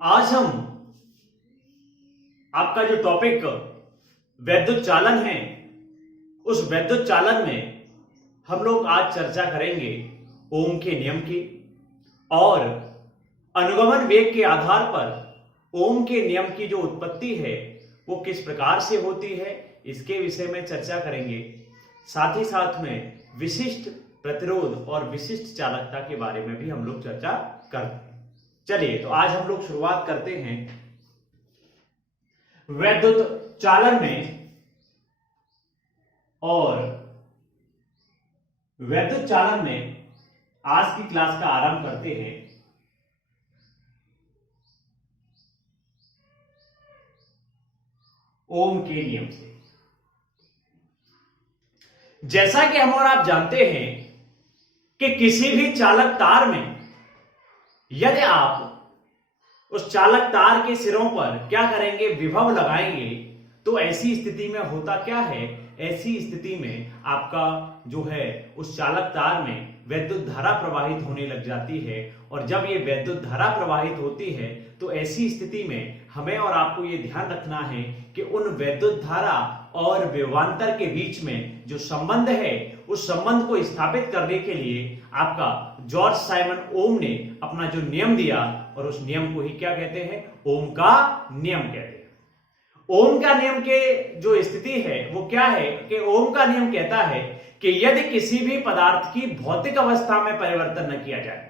आज हम आपका जो टॉपिक वैद्युत चालन है, उस वैद्युत चालन में हम लोग आज चर्चा करेंगे ओम के नियम की और अनुगमन वेग के आधार पर ओम के नियम की जो उत्पत्ति है वो किस प्रकार से होती है, इसके विषय में चर्चा करेंगे। साथ ही साथ में विशिष्ट प्रतिरोध और विशिष्ट चालकता के बारे में भी हम लोग चर्चा करते हैं। चलिए, तो आज हम लोग शुरुआत करते हैं वैद्युत चालन में। और वैद्युत चालन में आज की क्लास का आरंभ करते हैं ओम के नियम से। जैसा कि हम और आप जानते हैं कि किसी भी चालक तार में यदि आप उस चालक तार के सिरों पर क्या करेंगे, विभव लगाएंगे, तो ऐसी स्थिति में होता क्या है, ऐसी स्थिति में आपका जो है उस चालक तार में वैद्युत धारा प्रवाहित होने लग जाती है। और जब ये वैद्युत धारा प्रवाहित होती है तो ऐसी स्थिति में हमें और आपको ये ध्यान रखना है कि उन वैद्युत धारा और विभवांतर के बीच में जो संबंध है, उस संबंध को स्थापित करने के लिए आपका जॉर्ज साइमन ओम ने अपना जो नियम दिया, और उस नियम को ही क्या कहते हैं, ओम का नियम कहते हैं। ओम का नियम के जो स्थिति है वो क्या है कि ओम का नियम कहता है कि यदि किसी भी पदार्थ की भौतिक अवस्था में परिवर्तन न किया जाए,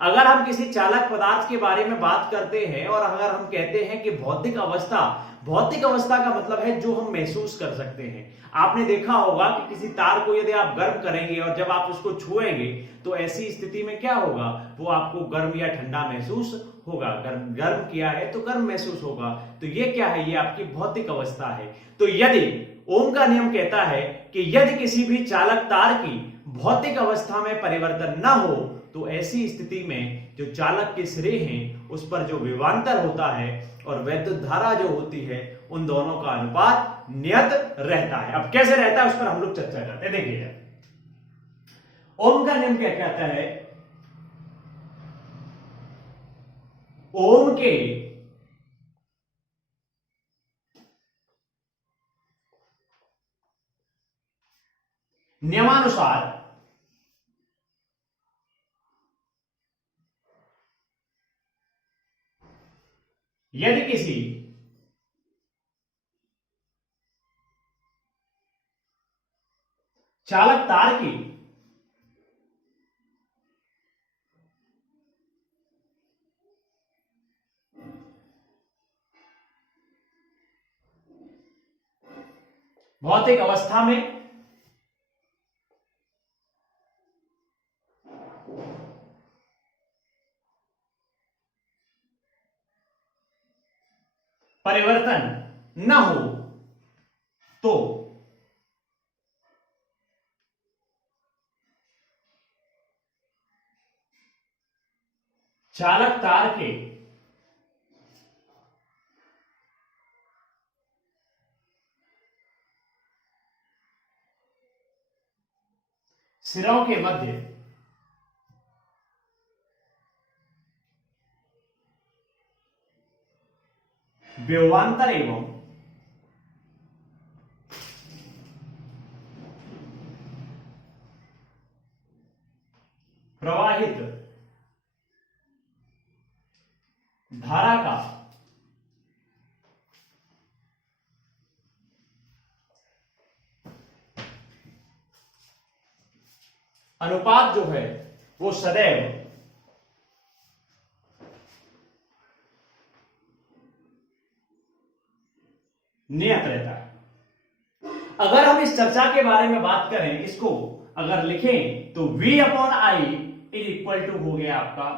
अगर हम किसी चालक पदार्थ के बारे में बात करते हैं और अगर हम कहते हैं कि भौतिक अवस्था का मतलब है जो हम महसूस कर सकते हैं। आपने देखा होगा कि किसी तार को यदि आप गर्म करेंगे और जब आप उसको छुएंगे तो ऐसी स्थिति में क्या होगा, वो आपको गर्म या ठंडा महसूस होगा। गर्म किया है तो गर्म महसूस होगा। तो ये क्या है, ये आपकी भौतिक अवस्था है। तो यदि ओम का नियम कहता है कि यदि किसी भी चालक तार की भौतिक अवस्था में परिवर्तन न हो तो ऐसी स्थिति में जो चालक के सिरे हैं उस पर जो विभवांतर होता है और वैद्युत धारा जो होती है, उन दोनों का अनुपात नियत रहता है। अब कैसे रहता है उस पर हम लोग चर्चा करते हैं। देखिए, ओम का नियम क्या कहता है, ओम के नियमानुसार यदि किसी चालक तार की भौतिक अवस्था में परिवर्तन न हो तो चालक तार के सिरों के मध्य विभवांतर एवं प्रवाहित धारा का अनुपात जो है वो सदैव नियत रहता है। अगर हम इस चर्चा के बारे में बात करें, इसको अगर लिखें तो V/I इज इक्वल टू हो गया आपका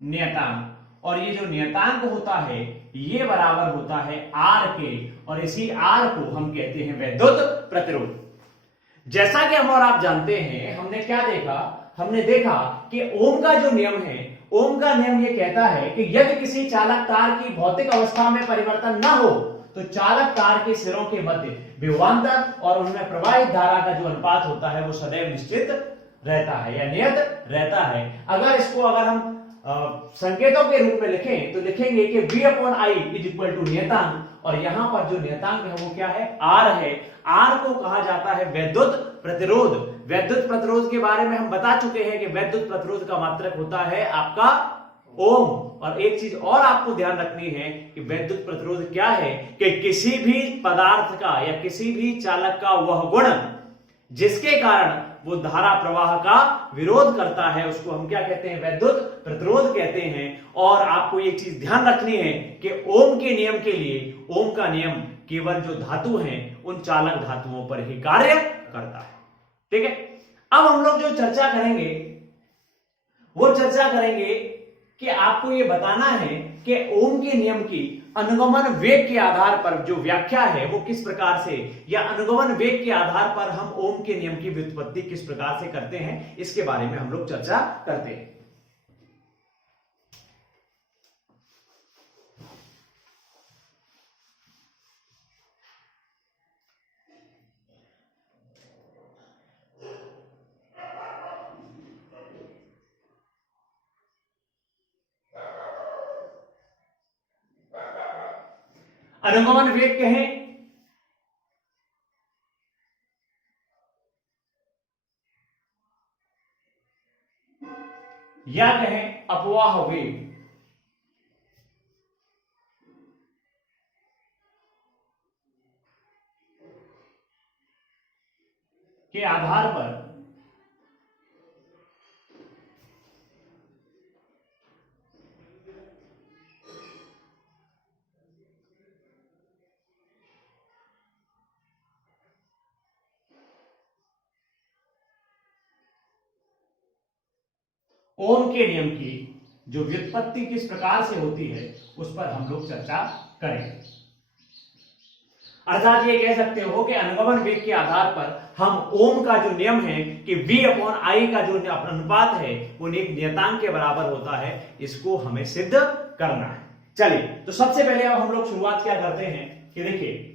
नियतांक, और ये जो नियतांक होता है ये बराबर होता है R के, और इसी R को हम कहते हैं वैद्युत प्रतिरोध। जैसा कि हम और आप जानते हैं, हमने क्या देखा, हमने देखा कि ओम का जो नियम है, ओम का नियम ये कहता है कि यदि किसी चालक तार की भौतिक अवस्था में परिवर्तन न हो तो चालक तार के सिरों के मध्य विभवांतर और उनमें प्रवाहित धारा का जो अनुपात होता है वो सदैव निश्चित रहता है या नियत रहता है। अगर हम संकेतों के रूप में लिखें तो लिखेंगे कि V upon I is equal to नियतांक, और यहां पर जो नियतांक है वो क्या है, R है। R को कहा जाता है वैद्युत प्रतिरोध। वैद्युत प्रतिरोध के बारे में हम बता चुके हैं कि वैद्युत प्रतिरोध का मात्रक होता है आपका ओम। और एक चीज और आपको ध्यान रखनी है कि वैद्युत प्रतिरोध क्या है, कि किसी भी पदार्थ का या किसी भी चालक का वह गुण जिसके कारण वो धारा प्रवाह का विरोध करता है उसको हम क्या कहते हैं, वैद्युत प्रतिरोध कहते हैं। और आपको एक चीज ध्यान रखनी है कि ओम के नियम के लिए, ओम का नियम केवल जो धातु हैं उन चालक धातुओं पर ही कार्य करता है। ठीक है, अब हम लोग जो चर्चा करेंगे वो चर्चा करेंगे कि आपको ये बताना है कि ओम के नियम की अनुगमन वेग के आधार पर जो व्याख्या है वो किस प्रकार से, या अनुगमन वेग के आधार पर हम ओम के नियम की व्युत्पत्ति किस प्रकार से करते हैं, इसके बारे में हम लोग चर्चा करते हैं। अनुगमन वेग कहें या कहें अपवाह वेग, के आधार पर ओम के नियम की जो व्युत्पत्ति किस प्रकार से होती है उस पर हम लोग चर्चा करेंगे। अर्थात ये कह सकते हो कि अनुगमन वेग के आधार पर हम ओम का जो नियम है कि V अपॉन आई का जो अनुपात है वो एक नियतांक के बराबर होता है, इसको हमें सिद्ध करना है। चलिए, तो सबसे पहले अब हम लोग शुरुआत क्या करते हैं कि देखिए,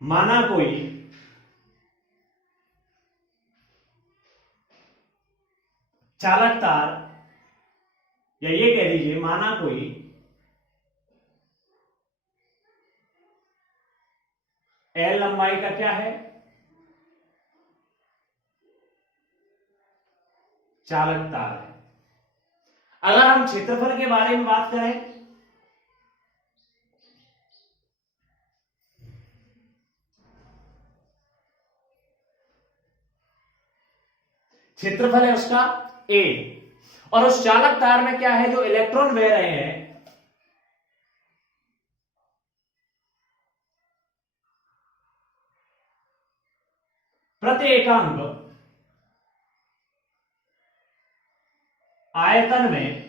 माना कोई चालक तार, या ये कह लीजिए माना कोई L लंबाई का क्या है, चालक तार है। अगर हम क्षेत्रफल के बारे में बात करें क्षेत्रफल है उसका A, और उस चालक तार में क्या है, जो इलेक्ट्रॉन बह रहे हैं प्रति एकांक आयतन में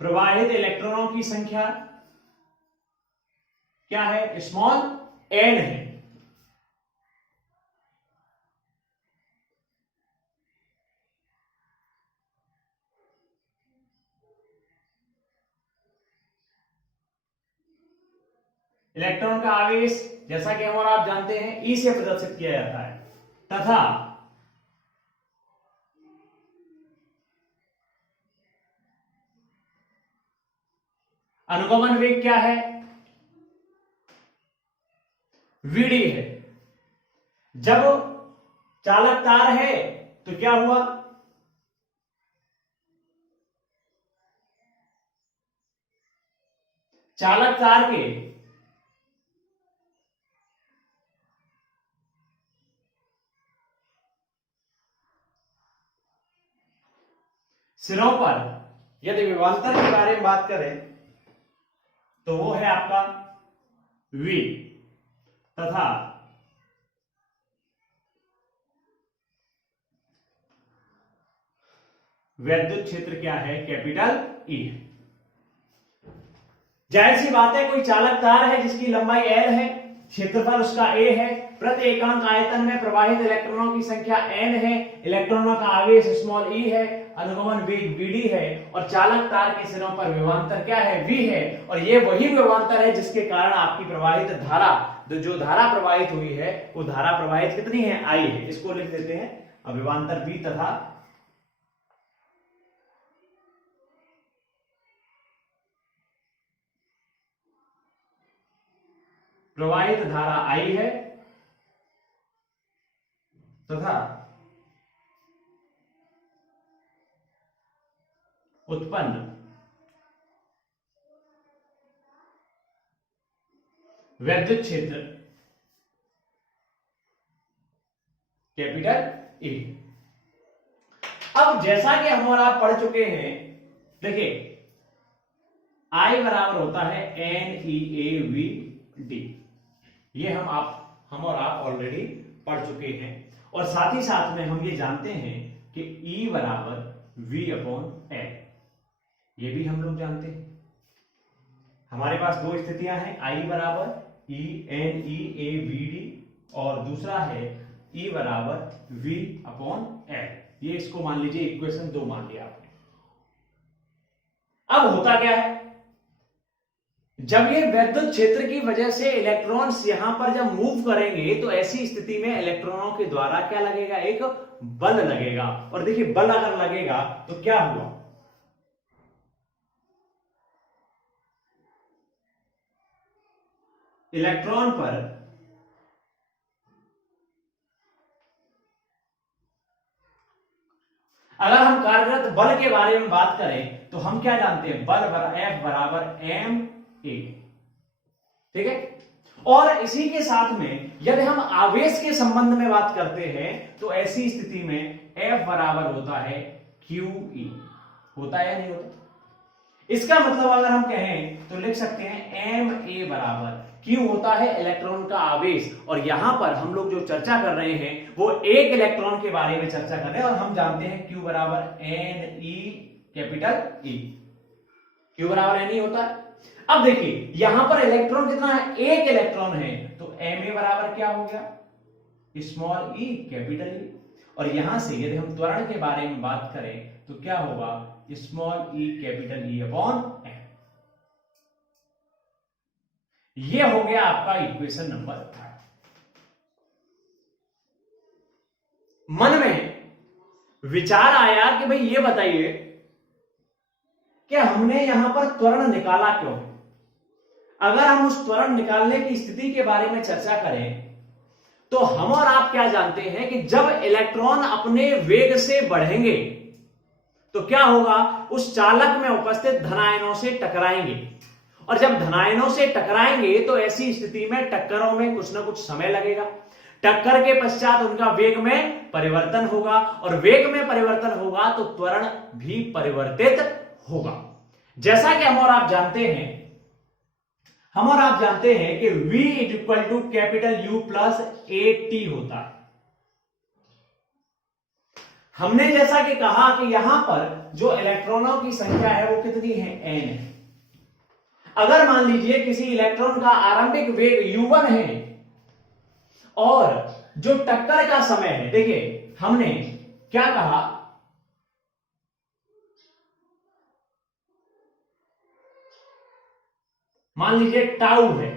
प्रवाहित इलेक्ट्रॉनों की संख्या क्या है, स्मॉल n है। इलेक्ट्रॉन का आवेश जैसा कि हम और आप जानते हैं E से प्रदर्शित किया जाता है, तथा अनुगमन वेग क्या है, Vd है। जब चालक तार है तो क्या हुआ, चालक तार के सिरों पर यदि विभवांतर के बारे में बात करें तो वो है आपका V, तथा वैद्युत क्षेत्र क्या है, कैपिटल E है। जाहिर सी बात है, कोई चालक तार है जिसकी लंबाई L है, क्षेत्रफल उसका A है, प्रति एकांक आयतन में प्रवाहित इलेक्ट्रॉनों की संख्या n है, इलेक्ट्रॉनों का आवेश स्मॉल e है, अनुगमन वेग vd है और चालक तार के सिरों पर विभवांतर क्या है, v है। और ये वही विभवांतर है जिसके कारण आपकी प्रवाहित धारा, जो धारा प्रवाहित हुई है वो धारा प्रवाहित कितनी है, I है। इसको लिख देते हैं विभवांतर v तथा प्रवाहित धारा I है तथा उत्पन्न वैद्युत क्षेत्र कैपिटल E। अब जैसा कि हम और आप पढ़ चुके हैं, देखिए I बराबर होता है NeAVD, ये हम और आप ऑलरेडी पढ़ चुके हैं। और साथ ही साथ में हम ये जानते हैं कि E बराबर V/L, ये भी हम लोग जानते हैं। हमारे पास दो स्थितियां हैं, I बराबर NeAVD और दूसरा है E बराबर V/L। ये इसको मान लीजिए इक्वेशन 2 मान लिया आपने। अब होता क्या है, जब ये वैद्युत क्षेत्र की वजह से इलेक्ट्रॉन्स यहां पर जब मूव करेंगे तो ऐसी स्थिति में इलेक्ट्रॉनों के द्वारा क्या लगेगा, एक बल लगेगा। और देखिए बल अगर लगेगा तो क्या हुआ, इलेक्ट्रॉन पर अगर हम कार्यरत बल के बारे में बात करें तो हम क्या जानते हैं, बल F बराबर ma, ठीक है। और इसी के साथ में यदि हम आवेश के संबंध में बात करते हैं तो ऐसी स्थिति में F बराबर होता है QE, होता है या नहीं होता। इसका मतलब अगर हम कहें तो लिख सकते हैं ma बराबर Q होता है इलेक्ट्रॉन का आवेश। और यहां पर हम लोग जो चर्चा कर रहे हैं वो एक इलेक्ट्रॉन के बारे में चर्चा कर रहे हैं और हम जानते हैं Q बराबर Ne कैपिटल E, Q बराबर Ne होता है। अब देखिए यहां पर इलेक्ट्रॉन कितना है, एक इलेक्ट्रॉन है, तो Ma बराबर क्या हो गया, स्मॉल e कैपिटल E। और यहां से यदि हम त्वरण के बारे में बात करें तो क्या होगा, small e capital E upon m। ये हो गया आपका इक्वेशन नंबर 3। मन में विचार आया कि भाई ये बताइए कि हमने यहां पर त्वरण निकाला क्यों। अगर हम उस त्वरण निकालने की स्थिति के बारे में चर्चा करें तो हम और आप क्या जानते हैं कि जब इलेक्ट्रॉन अपने वेग से बढ़ेंगे तो क्या होगा, उस चालक में उपस्थित धनायनों से टकराएंगे। और जब धनायनों से टकराएंगे तो ऐसी स्थिति में टक्करों में कुछ ना कुछ समय लगेगा। टक्कर के पश्चात उनका वेग में परिवर्तन होगा और वेग में परिवर्तन होगा तो त्वरण भी परिवर्तित होगा। जैसा कि हम और आप जानते हैं कि V equal to capital U plus AT होता है। हमने जैसा कि कहा कि यहां पर जो इलेक्ट्रॉनों की संख्या है वो कितनी है, n है। अगर मान लीजिए किसी इलेक्ट्रॉन का आरंभिक वेग U1 है और जो टक्कर का समय है, देखिए हमने क्या कहा, मान लीजिए टाउ है।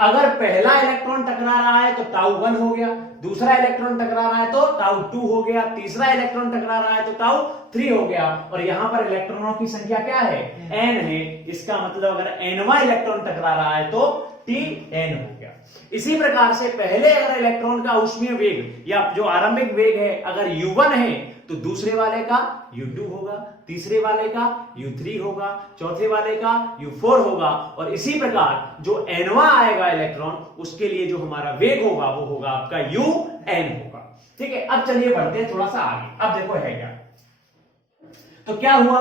अगर पहला इलेक्ट्रॉन टकरा रहा है तो टाउ 1 हो गया, दूसरा इलेक्ट्रॉन टकरा रहा है तो टाउ 2 हो गया, तीसरा इलेक्ट्रॉन टकरा रहा है तो टाउ 3 हो गया। और यहां पर इलेक्ट्रॉनों की संख्या क्या है, n है। इसका मतलब अगर nवां इलेक्ट्रॉन टकरा रहा है तो Tn हो गया। इसी प्रकार से पहले अगर इलेक्ट्रॉन का ऊष्मीय वेग या जो आरंभिक वेग है अगर U1 है तो दूसरे वाले का U2 होगा, तीसरे वाले का U3 होगा, चौथे वाले का U4 होगा। और इसी प्रकार जो nवां आएगा इलेक्ट्रॉन उसके लिए जो हमारा वेग होगा वो होगा आपका UN होगा। ठीक है, अब चलिए बढ़ते हैं थोड़ा सा आगे। अब देखो है क्या, तो क्या हुआ,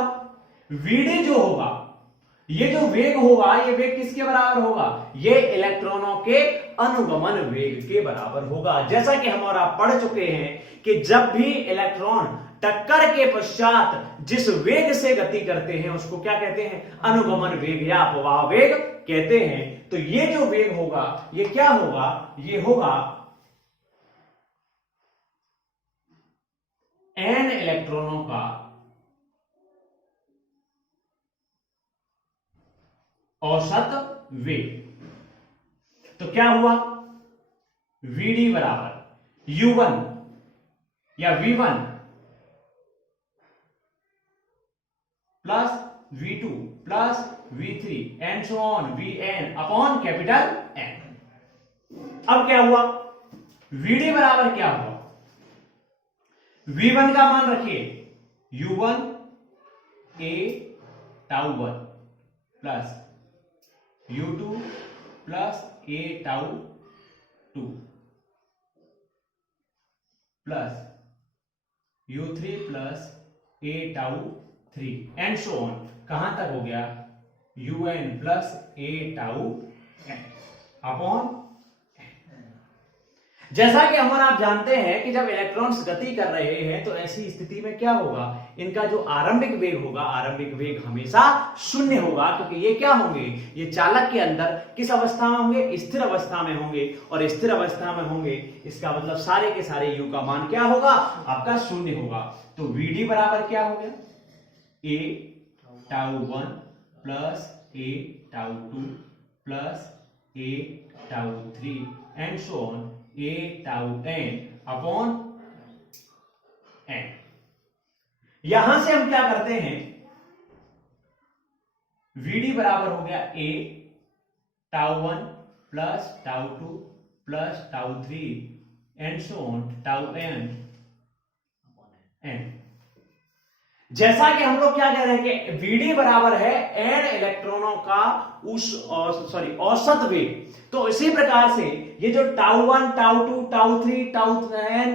Vd जो होगा, ये जो वेग होगा ये वेग किसके बराबर होगा, ये इलेक्ट्रॉनों के अनुगमन वेग के बराबर होगा। जैसा कि हम और आप पढ़ चुके हैं कि जब भी इलेक्ट्रॉन टक्कर के पश्चात जिस वेग से गति करते हैं उसको क्या कहते हैं, अनुगमन वेग या प्रवाह वेग कहते हैं। तो ये जो वेग होगा ये क्या होगा, ये होगा n इलेक्ट्रॉनों का औसत वेग। तो क्या हुआ, Vd बराबर U1 या V1 plus V2 plus V3 and so on Vn upon capital N। अब क्या हुआ, Vd बराबर क्या हुआ, V1 का मान रखिए U1 A tau 1 plus U2 plus A tau 2 plus U3 plus A tau 3 and so on. कहां तक हो गया, UN plus A tau N upon. जैसा कि हम और आप जानते हैं कि जब इलेक्ट्रॉन्स गति कर रहे हैं तो ऐसी स्थिति में क्या होगा, इनका जो आरंभिक वेग होगा, आरंभिक वेग हमेशा शून्य होगा, क्योंकि ये क्या होंगे, ये चालक के अंदर किस अवस्था में होंगे, स्थिर अवस्था में होंगे, और स्थिर अवस्था में होंगे इसका मतलब सारे के सारे u का मान क्या होगा, आपका शून्य होगा। तो Vd बराबर क्या हो गया, A tau 1 plus A tau 2 plus A tau 3 and so on A tau n upon n। यहां से हम क्या करते हैं, Vd बराबर हो गया A tau 1 plus tau 2 plus tau 3 and so on tau n n। जैसा कि हम लोग क्या कह रहे हैं कि Vd बराबर है n इलेक्ट्रॉनों का औसत वेग। तो इसी प्रकार से ये जो tau 1 tau 2 tau 3 tau n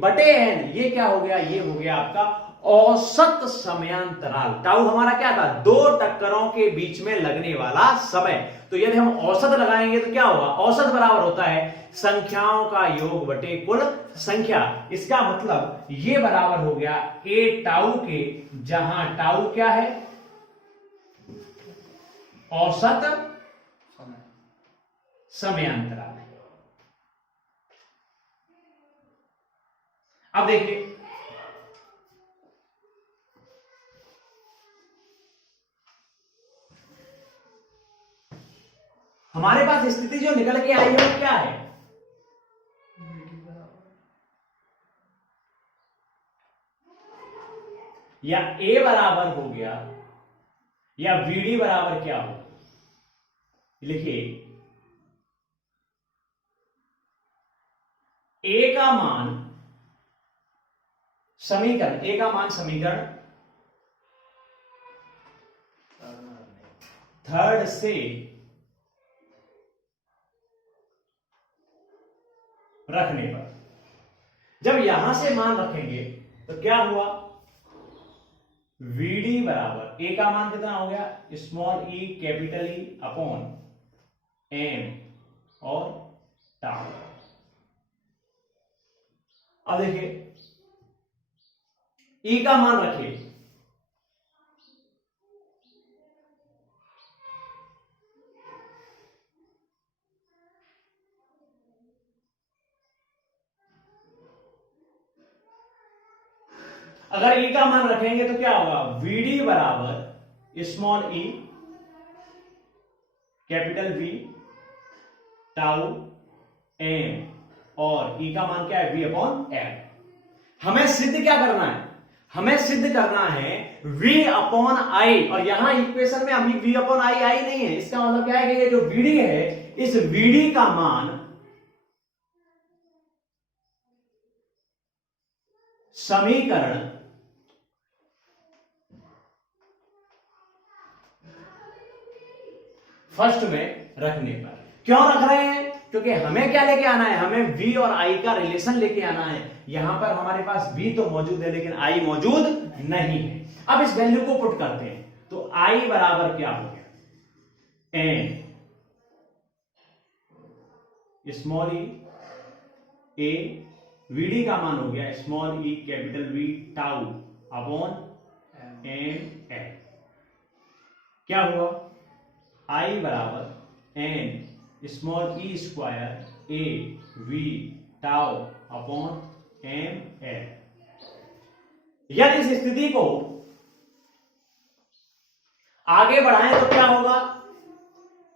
बटे n, ये क्या हो गया, ये हो गया आपका औसत समयांतराल। टाउ हमारा क्या था, दो टक्करों के बीच में लगने वाला समय। तो यदि हम औसत लगाएंगे तो क्या होगा, औसत बराबर होता है संख्याओं का योग बटे कुल संख्या। इसका मतलब ये बराबर हो गया A टाउ के, जहां टाउ क्या है, औसत समयांतराल। अब देखिए, हमारे पास स्थिति जो निकल के आई है वो क्या है, या A बराबर हो गया या Vd बराबर क्या हो, लिखिए A का मान समीकरण, A का मान समीकरण थर्ड से रखने पर, जब यहां से मान रखेंगे तो क्या हुआ, Vd बराबर A का मान कितना हो गया, small e capital E upon m और टाउ। अब देखिए E का मान रखिए, अगर E का मान रखेंगे तो क्या होगा, Vd बराबर small e capital V tau m और E का मान क्या है, V अपॉन m। हमें सिद्ध क्या करना है, हमें सिद्ध करना है V अपॉन I, और यहां इक्वेशन में अभी V अपॉन I आई नहीं है। इसका मतलब क्या है कि ये जो Vd है, इस Vd का मान समीकरण फर्स्ट में रखने पर। क्यों रख रहे हैं, क्योंकि हमें क्या लेके आना है, हमें V और I का रिलेशन लेके आना है। यहां पर हमारे पास V तो मौजूद है लेकिन I मौजूद नहीं है। अब इस वैल्यू को पुट करते हैं तो I बराबर क्या हो गया, n small e A, Vd का मान हो गया small e capital V tau upon m n। क्या हुआ, I बराबर n small e square A V tau upon m n। यदि इस स्थिति को आगे बढ़ाएं तो क्या होगा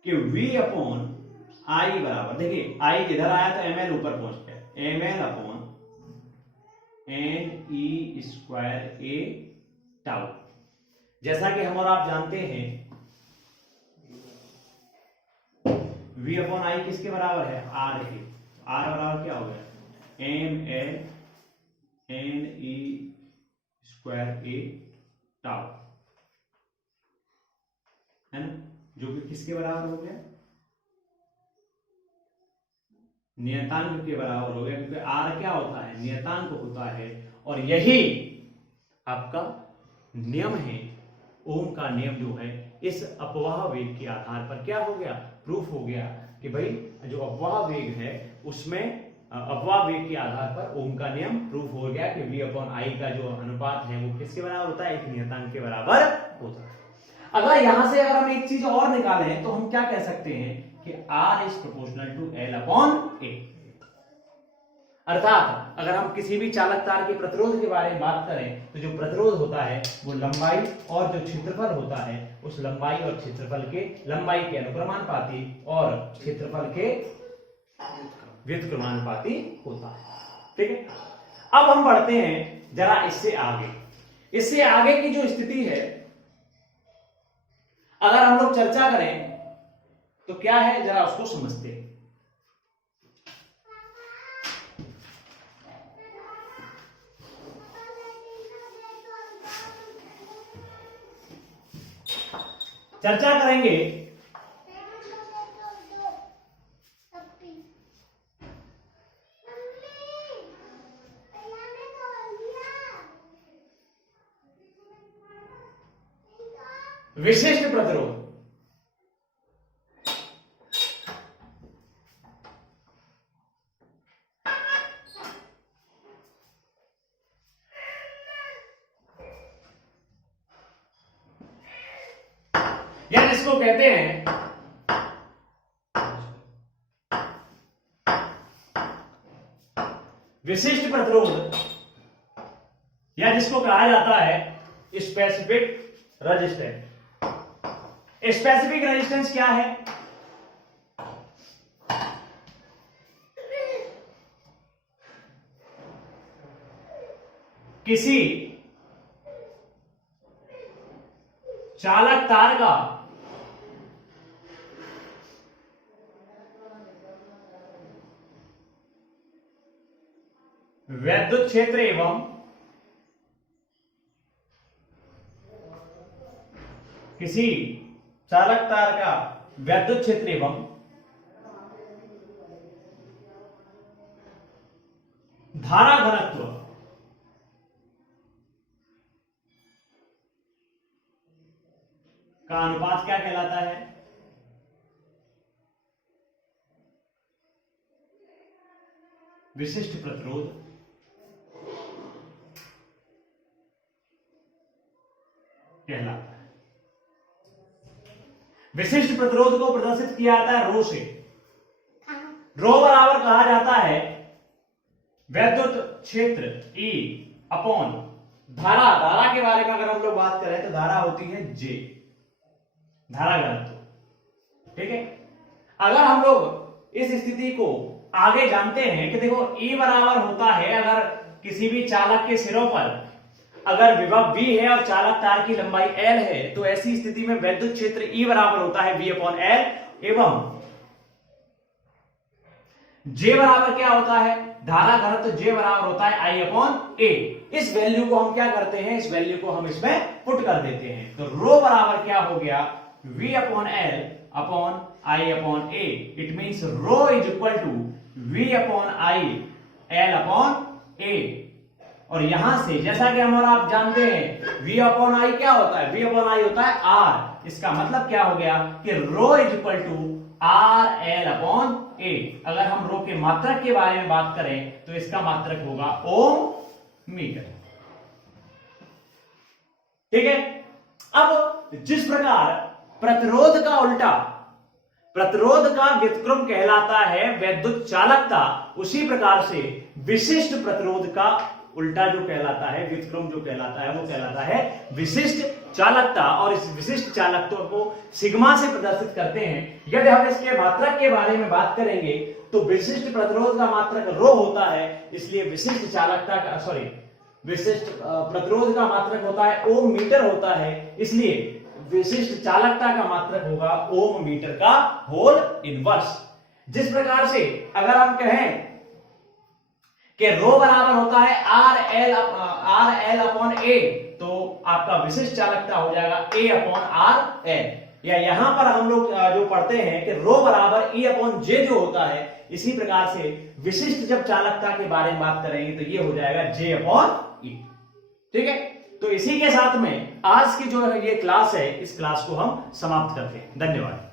कि V अपॉन आई बराबर, देखिए आई किधर आया तो ml ऊपर पहुंच गया, ml upon N E square A tau. जैसा कि हम और आप जानते हैं V अपॉन आई किसके बराबर है, आर के। आर बराबर क्या हो गया, M L N E square A tau, है ना, जो कि किसके बराबर हो गया, नियतांक के बराबर हो गया, क्योंकि आर क्या होता है, नियतांक होता है। और यही आपका नियम है, ओम का नियम जो है, इस अपवाह वेग के आधार पर क्या हो गया, प्रूफ हो गया कि भाई जो अपवाह वेग है उसमें अपवाह वेग के आधार पर ओम का नियम प्रूफ हो गया कि V अपॉन आई का जो अनुपात है वो किसके बराबर होता है, एक नियतांक के बराबर होता है। अगर यहां से अगर हम एक चीज और निकालें तो हम क्या कह सकते हैं कि R is proportional to L upon A। अर्थात अगर हम किसी भी चालक तार के प्रतिरोध के बारे में बात करें तो जो प्रतिरोध होता है वो लंबाई और जो क्षेत्रफल होता है उस लंबाई और क्षेत्रफल के, लंबाई के अनुक्रमानुपाती और क्षेत्रफल के व्युत्क्रमानुपाती होता है। ठीक है, अब हम बढ़ते हैं जरा इससे आगे। इससे आगे की जो स्थिति है अगर हम लोग चर्चा करें तो क्या है, जरा उसको समझते हैं। चर्चा करेंगे विशिष्ट प्रतिरोध। या जिसको कहते हैं विशिष्ट प्रतिरोध, या जिसको कहा जाता है स्पेसिफिक रेजिस्टेंस। स्पेसिफिक रेजिस्टेंस क्या है, किसी चालक तार का वैद्युत क्षेत्र एवं किसी चालक तार का वैद्युत क्षेत्र एवं धारा घनत्व का अनुपात क्या कहलाता है, विशिष्ट प्रतिरोध कहलाता है। विशिष्ट प्रतिरोध को प्रदर्शित किया जाता है रो से। रो बराबर कहा जाता है वैद्युत क्षेत्र E अपॉन धारा। धारा के बारे में अगर हम लोग बात करें तो धारा होती है J, धारा घनत्व। ठीक है, अगर हम लोग इस स्थिति को आगे जानते हैं कि देखो E बराबर होता है, अगर किसी भी चालक के सिरों पर अगर विभव V है और चालक तार की लंबाई L है तो ऐसी स्थिति में वैद्युत क्षेत्र E बराबर होता है V अपॉन L एवं J बराबर क्या होता है, धारा घनत्व J बराबर होता है I अपॉन A। इस वैल्यू को हम क्या करते हैं, इस वैल्यू को हम इसमें पुट कर देते हैं तो रो बराबर क्या हो गया, V upon L upon I upon A। It means rho is equal to V upon I L upon A। और यहां से जैसा कि हम और आप जानते हैं V अपॉन I क्या होता है, V अपॉन I होता है R। इसका मतलब क्या हो गया कि rho is equal to R L upon A। अगर हम रो के मात्रक के बारे में बात करें तो इसका मात्रक होगा ओम मीटर। ठीक है, अब जिस प्रकार प्रतिरोध का उल्टा प्रतिरोध का व्युत्क्रम कहलाता है वैद्युत चालकता, उसी प्रकार से विशिष्ट प्रतिरोध का उल्टा जो कहलाता है, व्युत्क्रम जो कहलाता है वो कहलाता है विशिष्ट चालकता। और इस विशिष्ट चालकता को सिग्मा से प्रदर्शित करते हैं। यदि हम इसके मात्रक के बारे में बात करेंगे तो विशिष्ट प्रतिरोध का मात्रक रो होता है, इसलिए विशिष्ट चालकता का विशिष्ट प्रतिरोध का मात्रक होता है ओम मीटर होता है, इसलिए विशिष्ट चालकता का मात्रक होगा ओम मीटर का होल इनवर्स। जिस प्रकार से अगर हम कहें कि रो बराबर होता है आर एल अपॉन ए, तो आपका विशिष्ट चालकता हो जाएगा ए अपॉन आर एल। या यहां पर हम लोग जो पढ़ते हैं कि रो बराबर ई अपॉन जे जो होता है, इसी प्रकार से विशिष्ट जब चालकता के बारे में बात करेंगे तो ये हो जाएगा जे अपॉन ई। ठीक है, तो इसी के साथ में आज की जो ये क्लास है, इस क्लास को हम समाप्त करते हैं। धन्यवाद।